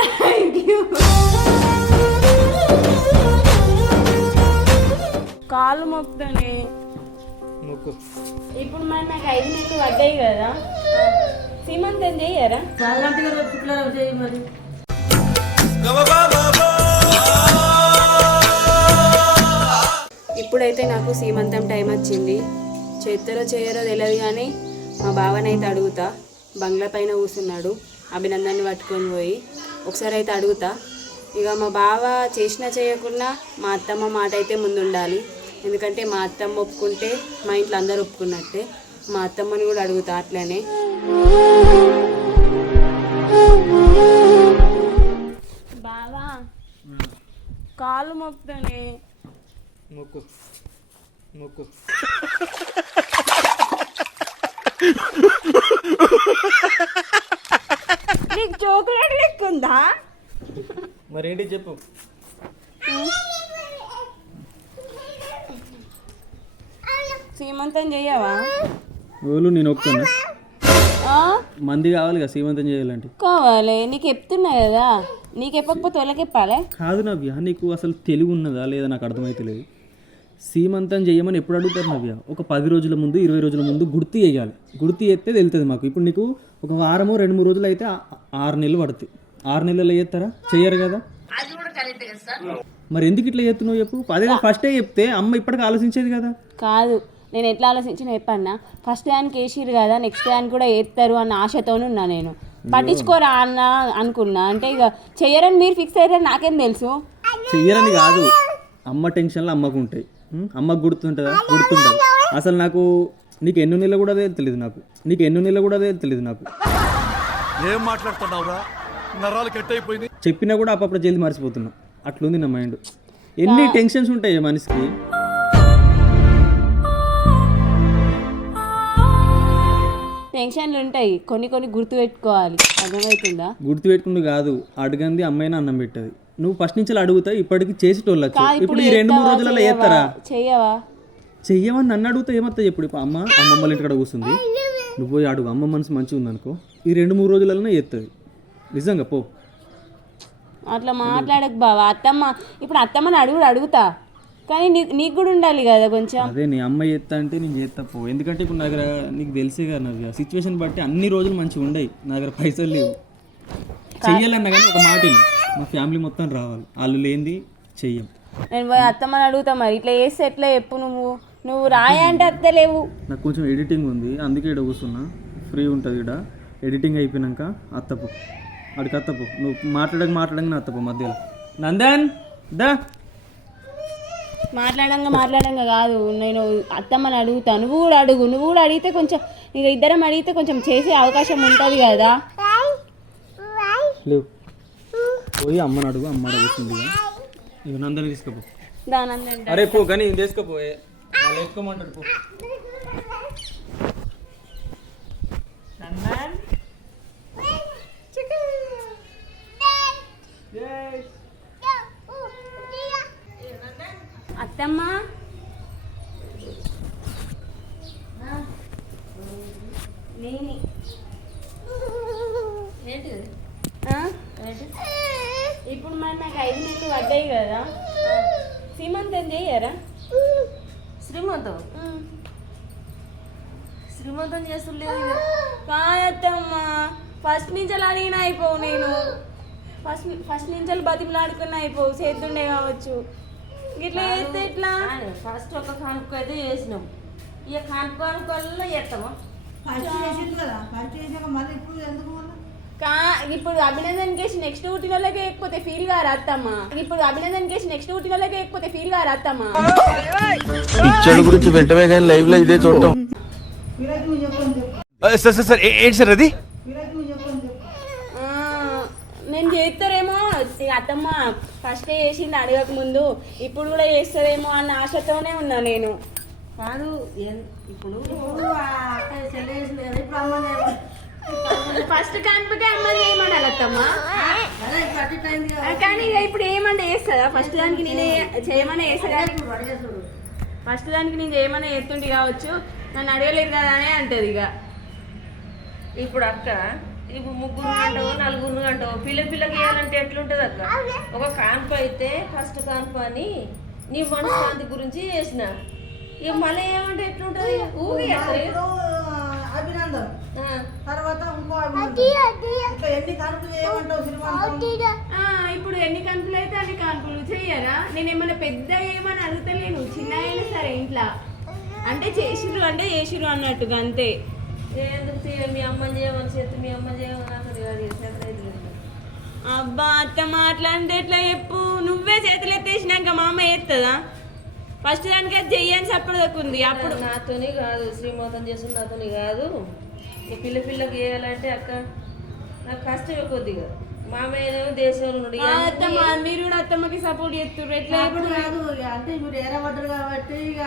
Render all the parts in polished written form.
Thank you. కాళ్ళు మొక్కుతానే. ఇప్పుడు మరి నాకు 5 నెలలు పడ్డాయి కదా, సీమంతం చెయ్యరా? ఇప్పుడైతే నాకు సీమంతం టైం వచ్చింది. చేస్తారో చేయరో తెలియదు కానీ మా బావనైతే అడుగుతా. బంగ్లా పైన కూర్చున్నాడు, అభినందన్ని పట్టుకొని పోయి ఒకసారి అయితే అడుగుతా. ఇక మా బావ చేసినా చేయకున్నా మా అత్తమ్మ మాట అయితే ముందు ఉండాలి. ఎందుకంటే మా అత్తమ్మ ఒప్పుకుంటే మా ఇంట్లో అందరూ ఒప్పుకున్నట్టే. మా అత్తమ్మని కూడా అడుగుతా అట్లనే. బావా కాళ్ళు మొక్కుతానే. మొక్కు మొక్కు. నీకు చాక్లెట్ లెక్కుందా? మరేంటి చెప్పు. సీమంతం చెయ్యవా? ఓలు నేను ఒప్పుతాను. మంది కావాలి కదా సీమంతం చేయాలంటే. కావాలి, నీకు చెప్తున్నా కదా. నీకు చెప్పకపోతే వాళ్ళకి చెప్పాలి. కాదు నవ్య, నీకు అసలు తెలివి ఉన్నదా లేదా నాకు అర్థమైతే లేదు. సీమంతం చేయమని ఎప్పుడు అడుగుతారు నవ్య? ఒక 10 రోజుల ముందు 20 రోజుల ముందు గుర్తు చేయాలి. గుర్తు చేస్తే తెలుస్తుంది మాకు. ఇప్పుడు నీకు ఒక వారమో 2-3 రోజులు అయితే 6 నెలలు పడుతుంది. 6 నెలలు చేస్తారా? చెయ్యరు కదా. మరి ఎందుకు ఇట్లా చేస్తున్నావు చెప్పు. అదే ఫస్టే చెప్తే అమ్మ ఇప్పటికి ఆలోచించేది కదా. కాదు, నేను ఎట్లా ఆలోచించిన చెప్పన్నా. ఫస్ట్ దానికి వేసిరు కదా, నెక్స్ట్ దానికి కూడా వేస్తారు అన్న ఆశతోనే ఉన్నా. నేను పట్టించుకోరా అన్న అనుకున్నా. అంటే ఇక చెయ్యరని మీరు ఫిక్స్ అయ్యారని నాకేం తెలుసు. చెయ్యరని కాదు, అమ్మ టెన్షన్లు అమ్మకు ఉంటాయి. అమ్మకు గుర్తుంటుందా? గుర్తుంటుంది. అసలు నాకు నీకు ఎన్నో నెలలు కూడా తెలియదు. నాకు ఏం మాట్లాడుతున్నావురా? నరాలు కట్ అయిపోయింది. చెప్పినా కూడా అప్పుడు జల్ది మర్చిపోతున్నా. అట్లుంది నా మైండ్. ఎన్ని టెన్షన్స్ ఉంటాయి మనిషికి. టెన్షన్లు ఉంటాయి, కొన్ని గుర్తు పెట్టుకోవాలి. అర్థమవుతుందా? గుర్తు పెట్టుకుంటూ కాదు, అడగంది అమ్మాయినా అన్నం పెట్టదు. నువ్వు ఫస్ట్ నుంచి అడుగుతావు, ఇప్పటికి చేసేటోళ్ళచ్చు. ఇప్పుడు ఈ 2-3 రోజులలో చేస్తారా? చెయ్యవని నన్ను అడుగుతా ఏమవుతాయి? ఇప్పుడు అమ్మమ్మల ఇంటికాడ కూర్చుంది, నువ్వు పోయి అడుగు. అమ్మ మనసు మంచిగా ఉందనుకో, ఈ 2-3 రోజులలోనే చేస్తుంది. నిజంగా పో. అట్లా మాట్లాడకు బావా. ఇప్పుడు అత్తమ్మని అడుగుతా, కానీ నీకు కూడా ఉండాలి కదా కొంచెం. అదే నీ అమ్మ చేస్తా అంటే నేను చేస్తా పో. ఎందుకంటే ఇప్పుడు నా దగ్గర నీకు తెలిసే కదా నవ్య, సిచ్యువేషన్ బట్టి అన్ని రోజులు మంచిగా ఉండయి. నా దగ్గర పైసలు లేవు. చెయ్యాలన్నా కానీ ఒక మాట, మా ఫ్యామిలీ మొత్తం రావాలి. వాళ్ళు లేనిది చెయ్యం. నేను పోయి అత్తమ్మని అడుగుతా. మరి ఇట్లా చేస్తే ఎట్లా చెప్పు. నువ్వు రాయా అంటే అత్తలేవు. నాకు కొంచెం ఎడిటింగ్ ఉంది, అందుకే ఇక్కడ కూర్చున్నా. ఫ్రీ ఉంటుంది ఇక్కడ. ఎడిటింగ్ అయిపోయినాక అత్తపు అడికి అత్తపు. నువ్వు మాట్లాడంగా అత్తపు మధ్యలో. నందన్ దా. మాట్లాడంగా కాదు, నేను అత్తమ్మని అడుగుతా. నువ్వు కూడా అడిగితే కొంచెం, ఇక ఇద్దరం అడిగితే కొంచెం చేసే అవకాశం ఉంటుంది కదా. లేవు పోయి అమ్మని అడుగు. అమ్మ అడుగుతుంది. ఇక నందని తీసుకుపో. అరే పో, కానీ తీసుకుపోయే వాళ్ళు ఎత్తుకోమంటారు. పో. అత్తమ్మ ఇప్పుడు మరి నాకు 5 నెలలు పడ్డాయి కదా, సీమంతం చెయ్యరా? శ్రీమంతం చేస్తుండేది కాదత్తమ్మ. ఫస్ట్ నుంచి అలా నేను అయిపోవు. నేను ఫస్ట్ నుంచి బతిమలాడుకుని అయిపోవు. చేతుండే కావచ్చు. ఇట్లా చేస్తే ఎట్లా? ఫస్ట్ ఒక కానుక అయితే చేసినాం. ఇక కానుకల్లో చేస్తాము. ఇప్పుడు అభినందన్ కేసు నెక్స్ట్ ఊటిలోకి ఎక్కిపోతే ఫీల్ గా రాత్తమ్మా. గురించి వెంటనే కానీ లైవ్ లో ఇదే చూడటం. సార్ ఏంటి సార్ అది? నేను చేస్తారేమో అత్తమ్మ. ఫస్ట్ చేసింది అడగక ముందు, ఇప్పుడు కూడా చేస్తారేమో అన్న ఆశతోనే ఉన్నా నేను. కాదు ఇప్పుడు అక్క చెల్లి చేసింది కదా, ఇప్పుడు అమ్మ ఫస్ట్ కాన్పుకే అమ్మ చేయమనాలి అత్తమ్మ. కానీ ఇప్పుడు ఏమన్నా చేస్తుందా? ఫస్ట్ దానికి నేనే చేయమన్నా చేస్తా. ఫస్ట్ దానికి నేను చేయమన్నా చేస్తుంటే కావచ్చు, నన్ను అడగలేదు కదా అని అంటది. ఇక ఇప్పుడు అక్క ఇప్పుడు ముగ్గురు అంటావు నలుగురు అంటావు పిల్లకి వేయాలంటే ఎట్లుంటది అక్క? ఒక కాన్పు అయితే ఫస్ట్ కాన్పు అని నీ మనశ్శాంతి గురించి చేసిన, ఇక మళ్ళీ ఏమంటే ఎట్లుంటది? ఊగే ఇప్పుడు అభినందన్ తర్వాత ఇంకో అభినందన్ ఇట్లా ఎన్ని కనుపులు చేయమంటావు శ్రీమంతం? ఇప్పుడు ఎన్ని కాన్పులు అయితే అన్ని కాన్పులు చెయ్యరా? నేను ఏమన్నా పెద్ద ఏమని అడుగుతలేను, చిన్న అయినా సరే ఇంట్లో అంటే చేసిర్రు అన్నట్టుగా అంతే. ఎందుకు మీ అమ్మని చేయమని చేతి మీ అమ్మ చేయమని అసలు కాదు. అబ్బా అత్త మాట్లాడితే ఎట్లా చెప్పు? నువ్వే చేతులు ఎత్తేసినాక మా అమ్మ ఎత్తదా? ఫస్ట్ దానికి అది చెయ్యని సప్పడదక్కుంది. అప్పుడు నాతోని కాదు, శ్రీమంతం చేస్తుంది నాతోని కాదు. ఈ పిల్లకి వేయాలంటే అక్క నాకు కష్టమే కొద్దిగా. మామయ్య దేశంలో నుండి అత్తమ్మ మీరు కూడా అత్తమ్మకి సపోర్ట్ చేస్తుర్రు. ఎట్లా ఇప్పుడు కాదు అంటే మీరు ఏరబడ్డారు కాబట్టి ఇక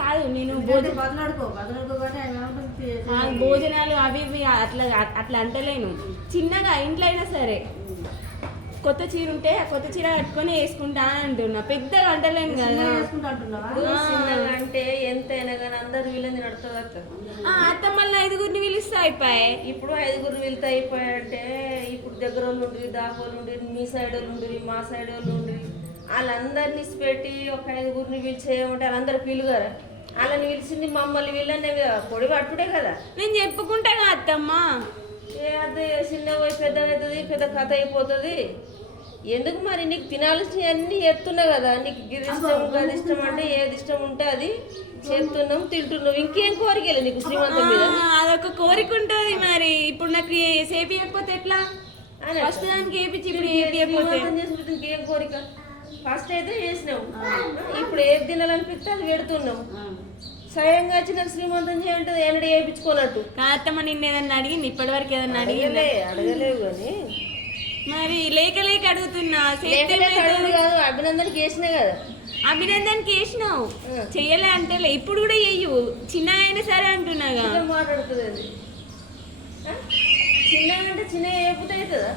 కాదు నేను బదులాడుకోబట్టి భోజనాలు అవి ఇవి అట్లా అంటలేను. చిన్నగా ఇంట్లో అయినా సరే కొత్త చీర ఉంటే ఆ కొత్త చీర కట్టుకొని వేసుకుంటా అంటున్నా, పెద్దగా అంటలేను కదా. చిన్నగా అంటే ఎంతైనా కానీ అందరు వీళ్ళని నడుతుంది అక్క. అత్తమ్మ 5గురిని పిలుస్తా అయిపోయాయి. ఇప్పుడు 5గురిని వెళ్తే అయిపోయాయంటే ఇప్పుడు దగ్గర వాళ్ళు ఉండ్రి, దాపోళ్ళు ఉండ్రి, మీ సైడ్ వాళ్ళు ఉండ్రి, మా సైడ్ వాళ్ళు ఉండ్రి, వాళ్ళందరినీ పెట్టి ఒక 5గురిని పిలిచేయమంటే వాళ్ళందరూ పిలుగారా? వాళ్ళని పిలిచింది మమ్మల్ని వీళ్ళని పొడి పట్టుడే కదా. నేను చెప్పుకుంటా అత్తమ్మ. అదే చిన్న పోయి పెద్దగా అవుతుంది, పెద్ద కథ అయిపోతుంది. ఎందుకు మరి? నీకు తినాల్సినవి అన్నీ ఎత్తున్నా కదా. నీకు ఇది ఇష్టం అది ఇష్టం అంటే ఏది ఇష్టం ఉంటే అది చేస్తున్నాం, తింటున్నాం. ఇంకేం కోరికలే నీకు శ్రీమంతం మీద? అదొక కోరిక ఉంటుంది మరి. ఇప్పుడు నాకు సేపు ఇవ్వకపోతే ఎట్లా? ఫస్ట్ దానికి ఏపించి ఇప్పుడు శ్రీమంతం చేసుకుంటే ఇంకేం కోరిక? ఫస్ట్ అయితే చేసినాం, ఇప్పుడు ఏది తినాలనిపిస్తే అది పెడుతున్నాం. స్వయంగా వచ్చి నాకు శ్రీమంతం చేయంటే ఎన్నడూ వేయించుకోనట్టు కాత్తమ్మ. నిన్న ఏదన్నా అడిగింది ఇప్పటి వరకు? ఏదన్నా అడగలేవు కానీ మరి లేక అడుగుతున్నా. కాదు, అభినందనకి వేసినా కదా. అభినందనకి వేసినావు, చెయ్యలే అంటే ఇప్పుడు కూడా చెయ్యు. చిన్న అయినా సరే అంటున్నాగా మాట్లాడుతుంది అది. చిన్న అంటే చిన్న ఏపుతే అవుతుందా?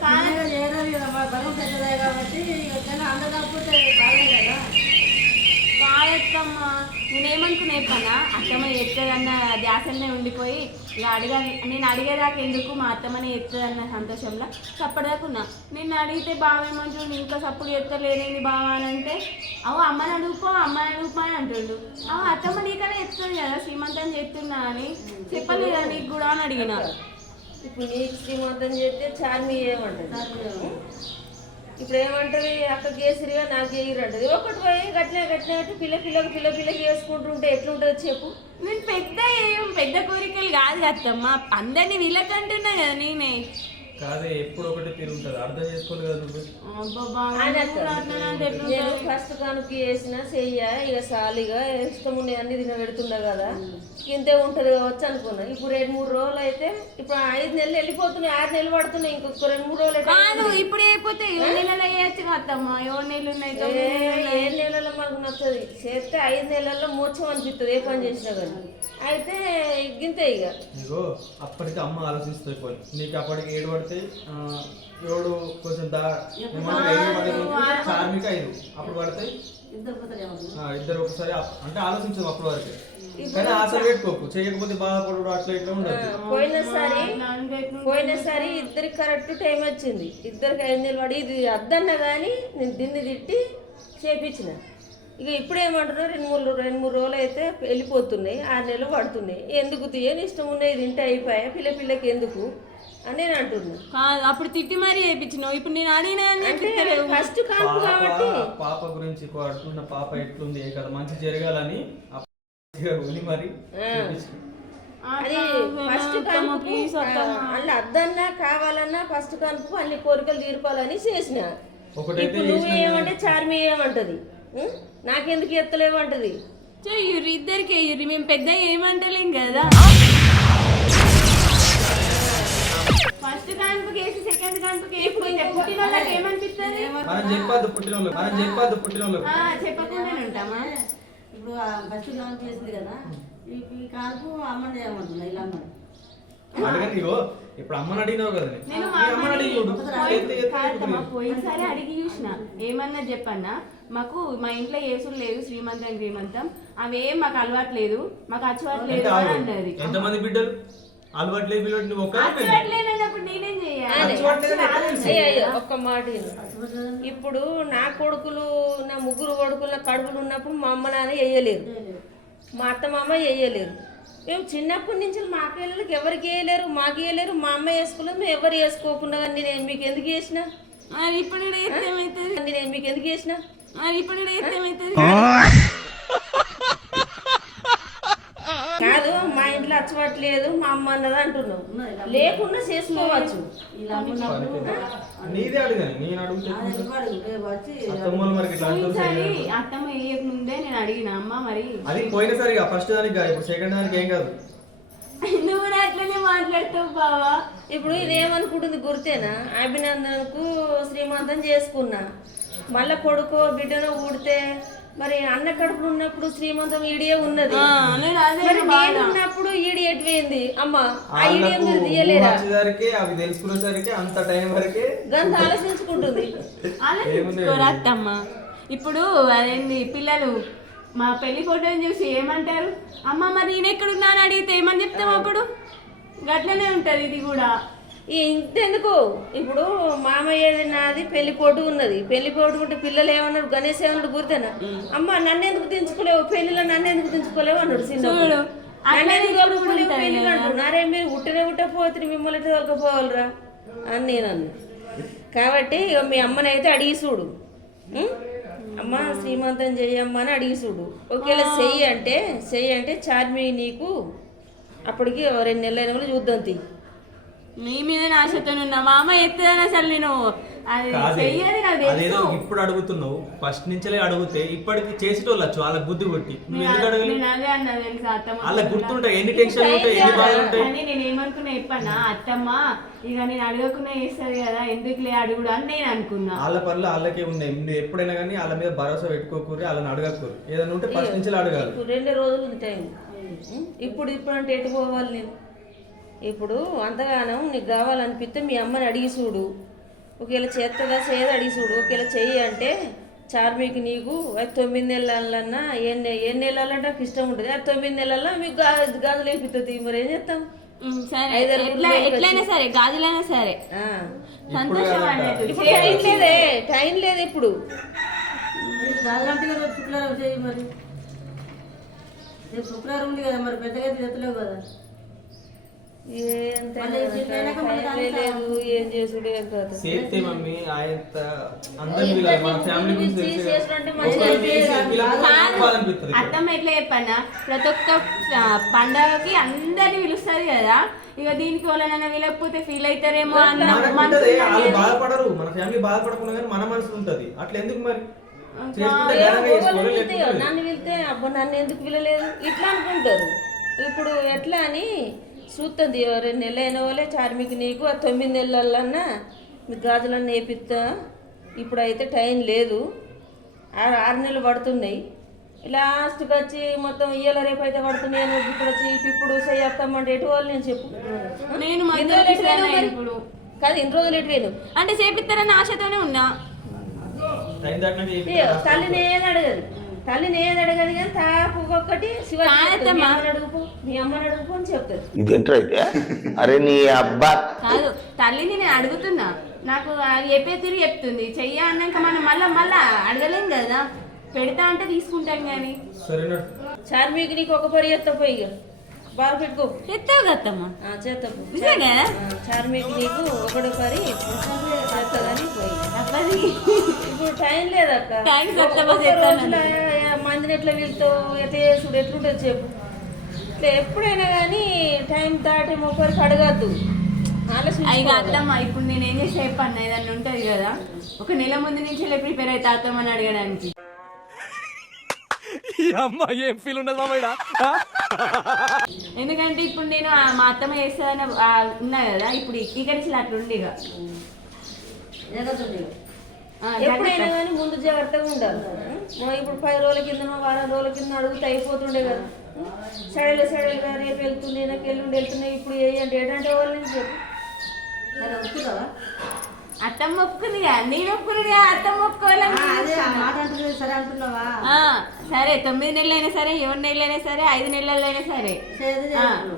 కాదత్తమ్మ. నేనేమనుకున్నా చెప్పనా, అత్తమ్మ ఎత్తదన్న ధ్యాసనే ఉండిపోయి ఇక నేను అడిగేదాకా ఎందుకు మా అత్తమ్మనే ఎత్తదన్న సంతోషంలో చప్పటిదాకున్నా. నిన్ను అడిగితే బావేమంటు ఇంకా సప్పుడు ఎత్తలేనేది బావా అని అంటే, అమ్మని అడుగుపో అని అంటుండు. అత్తమ్మ నీకనే ఎత్తుంది కదా శ్రీమంతం చేస్తున్నా అని చెప్పలేదా నీకు కూడా అని అడిగిన. ఇప్పుడు నీకు శ్రీమంతం చేస్తే చార్మి ఏమంటది? ఇప్పుడు ఏమంటది? అక్క కేసరిగా నాకు చేయరంటది. ఒకటి పోయి గట్టిన పిల్లకి వేసుకుంటుంటే ఎట్లుంటుంది చెప్పు? నేను పెద్ద కోరికలు కాదు అత్తమ్మ, అందరినీ వీళ్ళకంటున్నా కదా నేనే. కాదే ఎప్పుడు ఒకటి తిరుగుతుంది, అర్థం చేసుకోవాలి కదా నువ్వు. నేను ఫస్ట్ కనుక్కి వేసిన చెయ్య ఇక సాలిగా ఇష్టం ఉన్నాయి అన్ని తిన పెడుతున్నా కదా, ఇంతే ఉంటది కావచ్చు అనుకున్నా. ఇప్పుడు 2-3 రోజులు అయితే ఇప్పుడు 5 నెలలు వెళ్ళిపోతున్నాయి, 6 నెలలు పడుతున్నాయి. ఇంకొక 2-3 రోజులు కాదు ఇప్పుడు అయిపోతే 7 నెలలు అయ్యచ్చు అత్తమ్మ. 7 నెలలు ఉన్నాయి, 7 నెలల్లో మనకు నచ్చదు. చేస్తే 5 నెలల్లో మోక్షం అనిపిస్తుంది ఏ పని చేసినా కానీ. అయితే గింతే ఇక నీకు అప్పటికి అమ్మ ఆలోచిస్తుంది పోయి, నీకు అప్పటికి 7 పడితే 7 కొంచెం చార్మిక 5 అప్పుడు పడతాయి. ఇద్దరు ఒకసారి అంటే ఆలోచించదు అప్పటి వరకు. కానీ ఆశలు పెట్టుకోకు, చేయకపోతే బాధపడు అట్లా ఇట్లా ఉండదు. పోయినసారి ఇద్దరికి కరెక్ట్ టైం వచ్చింది. ఇద్దరికి 5 నెలలు పడి ఇది అద్దన్నా కానీ నేను దీన్ని తిట్టి చేపించిన. ఇక ఇప్పుడు ఏమంటున్నారు? 2-3 రోజులు అయితే వెళ్ళిపోతున్నాయి, 6 నెలలు పడుతున్నాయి. ఎందుకు తీయని ఇష్టం ఉన్నాయి తింటే అయిపోయా, పిల్లకి ఎందుకు అని నేను అంటున్నా. అప్పుడు తిట్టి మరీ చేయించినావు, ఇప్పుడు నేను అడిగినా ఫస్ట్ కాపు కాబట్టి. పాప గురించి అంటున్న పాప ఎట్లుంది కదా మంచి జరగాలని మరి అది ఫస్ట్ కాన్పు అలా అద్దన్నా కావాలన్నా ఫస్ట్ కాన్పు అన్ని కోరికలు తీర్పాలని చేసిన. ఇప్పుడు నువ్వేమంటే చార్మి ఏమంటది? నాకెందుకు ఎత్తలేమంటది? చెయ్యుర్రి, ఇద్దరికి వెయ్యుర్రి, మేము పెద్ద ఏమంటలేం కదా. ఫస్ట్ కాన్పుకి వేసి సెకండ్ కాన్పుకి పుట్టిన వాళ్ళకి ఏమనిపిస్తుంది? చెప్పకుండా ఉంటామా? ఇప్పుడు ఫస్ట్ కాన్పు చేసింది కదా, ఈ కాన్పు అమ్మని చేయమంటున్నా ఇలా అమ్మని. ఇప్పుడు అమ్మని అడిగినావు కదా, పోయినసారి అడిగి చూసిన ఏమన్నా చెప్పన్నా, మాకు మా ఇంట్లో ఏసులు లేదు, శ్రీమంతం అవేం మాకు అలవాటు లేదు, మాకు అలవాటు లేదు అని అన్నది. ఎంతమంది బిడ్డలు? అలవాట్లేదు పిల్లలు నువ్వు ఒక అలవాట్లేనప్పుడు నేనేం చేయాలి? అయ్యో ఒక్క మాట విను. ఇప్పుడు నా కొడుకులు నా ముగ్గురు కొడుకులు నా కడుపులు ఉన్నప్పుడు మా అమ్మ నాన్న వేయలేరు, మా అత్త మామ వేయలేరు. మేము చిన్నప్పటి నుంచి మా పిల్లలకి ఎవరికి వేయలేరు, మాకు వేయలేరు. మా అమ్మ వేసుకోలేదు, మేము ఎవరు వేసుకోకుండా కానీ నేను మీకు ఎందుకు వేసిన? మరి ఇప్పుడు ఏమవుతుంది? నేను మీకు ఎందుకు వేసిన? మరి ఇప్పుడు ఏమవుతుంది? కాదు మా ఇంట్లో అచ్చవట్లేదు మా అమ్మ అన్నది అంటున్నావు, లేకుండా చేసుకోవచ్చు. నీదే అడగాలి, నేను అడుగుతాను. వచ్చి అత్తమ్మలు మరి ఇట్లా అంటారు. ఈసారి అత్తమ్మ వేయక ముందే నేను అడిగిన అమ్మ మరి అది పోయినసారి ఫస్ట్ దానికి కాదు, ఇప్పుడు సెకండ్ దానికి ఏం కాదు. నువ్వు కూడా అట్లనే మాట్లాడుతావు బావా. ఇప్పుడు ఇదేమనుకుంటుంది గుర్తేనా? అభినందనకు శ్రీమంతం చేసుకున్నా, మళ్ళా కొడుకో బిడ్డనో ఊడితే మరి అన్న కడుపులు ఉన్నప్పుడు శ్రీమంతం ఈడియే ఉన్నది, నేను అదే మరి నేను ఉన్నప్పుడు ఈడి ఎటువైంది అమ్మ? ఆ ఈడియే మీరు తీయలేరా? వచ్చేసరికి అవి తెలుసుకునేసరికి అంత టైం వరకే గంత ఆలోచించుకుంటుంది. ఆలోచించుకోరా అత్తమ్మ. ఇప్పుడు అదేంది పిల్లలు మా పెళ్లి ఫోటోని చూసి ఏమంటారు? అమ్మ మరి నేను ఎక్కడున్నాను అడిగితే ఏమని చెప్తాం? అప్పుడు గట్లనే ఉంటది ఇది కూడా. ఇంతెందుకు, ఇప్పుడు మామయ్యది నాది పెళ్లి పోటు ఉన్నది, పెళ్లి పోటు ఉంటే పిల్లలు ఏమన్నాడు? గణేష్ ఏమన్నాడు గుర్తేనా? అమ్మ నన్ను ఎందుకు దించుకోలేవు పెళ్లిలో, నన్ను ఎందుకు దించుకోలేవు అన్నాడు. చూడు నారే మీరు ఉట్టపోతే మిమ్మల్ని ఎట్లా తొలకపోవాలరా అని నేను అన్నా. కాబట్టి ఇక మీ అమ్మనైతే అడిగి చూడు, అమ్మ శ్రీమంతం చెయ్యమ్మ అని అడిగి చూడు. ఒకవేళ చెయ్యి అంటే చార్మి నీకు అప్పటికి 2 నెలలు అయిన వాళ్ళు చూద్దాం తీ. నీ మీద ఆశతో ఉన్నా మా అమ్మ ఎత్తదని అసలు నేను అది చెయ్యదు నాకు అదేదో తెలుసు. ఇప్పుడు అడుగుతున్నావు, ఫస్ట్ నుంచే అడిగితే ఇప్పటికి చేసేటోళ్ళచ్చు వాళ్ళకి బుద్ధి కొట్టి. నువ్వు ఎందుకు అడగలి? నేను అదే అన్నా తెలుసా అత్తమ్మ. వాళ్ళకి గుర్తుంటాయి, ఎన్ని టెన్షన్ ఉంటాయి, ఎన్ని బాధలు ఉంటాయి. కానీ నేను ఏమనుకున్నా చెప్పన్నా, అత్తమ్మ ఇక నేను అడగకుండా చేస్తుంది కదా ఎందుకులే అడుగుడు అని నేను అనుకున్నా. వాళ్ళ పనులు వాళ్ళకే ఉన్నాయి. నువ్వు ఎప్పుడైనా కానీ వాళ్ళ మీద భరోసా పెట్టుకోకూరి, వాళ్ళని అడగకూరి. ఏదైనా ఉంటే ఫస్ట్ నుంచి అడగాలి. 2 రోజులు ఉంది టైం. ఇప్పుడు అంటే ఎటు పోవాలి నేను? ఇప్పుడు అంతగానం నీకు కావాలనిపిస్తే మీ అమ్మని అడిగి చూడు, ఒకవేళ చేస్తుందా చేయదు అడిగి చూడు. ఒకవేళ చెయ్యి అంటే చార్మికి నీకు 9 నెలలన్నా 8 నెలలంటే నాకు ఇష్టం ఉంటుంది. 9 నెలల్లో మీకు గాజులు వేపిస్తుంది. మరి ఏం చేస్తాం? సరే ఎట్లయినా సరే గాజులైనా సరే సంతోషం అన్నట్టు. టైం లేదు ఇప్పుడు. రాజులంటే కదా శుక్రవారం చేయి. మరి రేపు శుక్రవారం ఉంది కదా, మరి పెద్దగా చేతలేవు కదా. లేదు ఏం చేసుడు ఏం కాదు. సేఫ్టీ మమ్మీ ఆయన అందరినీ మన ఫ్యామిలీ గురించి అత్తమ్మ ఎట్లా చెప్పన్నా, ప్రతి ఒక్క పండగకి అందరినీ పిలుస్తుంది కదా. ఇక దీనికి వాళ్ళనైనా వీలకపోతే ఫీల్ అవుతారేమో అన్న బాధపడరు. మన ఫ్యామిలీ బాధపడకుండా కానీ మన మనసు ఉంటది. అట్లా ఎందుకు మరి నన్ను వెళ్తే అబ్బా నన్ను ఎందుకు పిలలేదు ఇట్లా అనుకుంటారు. ఇప్పుడు ఎట్లా అని చూస్తుంది. 2 నెలలు అయిన వాళ్ళే చార్మికి నీకు 9 నెలలన్నా మీకు గాజులన్నీ వేపిస్తా. ఇప్పుడు అయితే టైం లేదు, 6 నెలలు పడుతున్నాయి. లాస్ట్కి వచ్చి మొత్తం ఇయ్యాల రేపు అయితే పడుతున్నాయి. ఇప్పుడు వచ్చి ఇప్పుడు చెయ్యస్తామంటే ఎటు వాళ్ళు నేను చెప్పు. నేను ఇప్పుడు కాదు ఇన్ని రోజులు ఎటు వేను అంటే చేపిస్తారని ఆశతోనే ఉన్నా. తల్లిని ఏది అడగదు, తల్లిని ఏది అడగదు కానీ తాపు ఒక్కటి అడుగుపో మీ అమ్మని అడుగుపో అని చెప్తారు. ఇదేంటైతే అరే నీ అబ్బా కాదు తల్లిని నేను అడుగుతున్నా, నాకు చెప్పే తిరిగి చెప్తుంది. చెయ్య అన్నాక మనం మళ్ళా అడగలేం కదా, పెడతా అంటే తీసుకుంటాం కానీ. చార్మికి నీకు ఒక పరి ఎత్తా పోయి బాగా పెట్టుకో. ఎత్తావు కదమ్మా చేస్తావు కదా. చార్మికి నీకు ఒకటి పరి చేస్తుందని పోయి. ఇప్పుడు టైం లేదక్క. మందిని ఎట్లా వెళ్తావు, ఎట్లా చేసుడు ఎట్లుంటుంది చెప్పు. ఇట్లా ఎప్పుడైనా కానీ టైం దాటి ఒకరికి అడగద్దు, ఇక అత్తమ్మ. ఇప్పుడు నేను ఏం చేసి చెప్పన్నా, ఏదన్నా ఉంటుంది కదా 1 నెల ముందు నుంచి ప్రిపేర్ అయితే అత్తమ్మని అడగడానికి. ఏం ఫీల్ ఉండదు మామయ్య. ఎందుకంటే ఇప్పుడు నేను మా అత్తమ్మ చేస్తానని ఉన్నా కదా, ఇప్పుడు ఇక్కడ నుంచి అట్లా ఉంది. ఇక ఎప్పుడైనా కానీ ముందు జాగ్రత్తగా ఉండాలి. ఇప్పుడు 10 రోజుల కిందనో 10 రోజుల కింద అడుగుతూ అయిపోతుండే కదా. సడలుగా రేపు వెళ్తుండే నాకు ఎల్లుండి వెళ్తున్నాయి ఇప్పుడు ఏ అంటే ఏంటంటే వాళ్ళు నేను చెప్పు. అత్తమ్మ ఒప్పుకుందిగా, నేను ఒప్పుకునిగా, అత్తమ్మ ఒప్పుకోవాలని. అదే ఆ మాట అంటుంది సరే అంటున్నావా? సరే 9 నెలలైనా సరే, 7 నెలలైనా సరే, 5 నెలలైనా సరే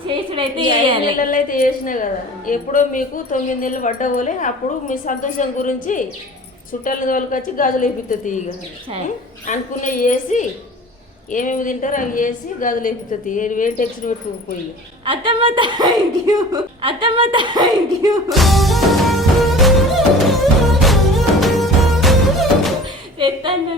చేసుడైతే ఈ 5 నెలలు అయితే చేసినా కదా, ఎప్పుడో మీకు 9 నెలలు పడ్డగోలే, అప్పుడు మీ సంతోషం గురించి చుట్టాలని తోలుకొచ్చి గాజులు వేపిస్తుంది. ఇక అనుకునే వేసి ఏమేమి తింటారో అవి వేసి గాజులు వేపిస్తుంది. వేడి టెక్స్ట్లు పెట్టుకోపోయి. అత్తమ్మ థ్యాంక్ యూ, అత్తమ్మ థ్యాంక్ యూ. తెస్తాను.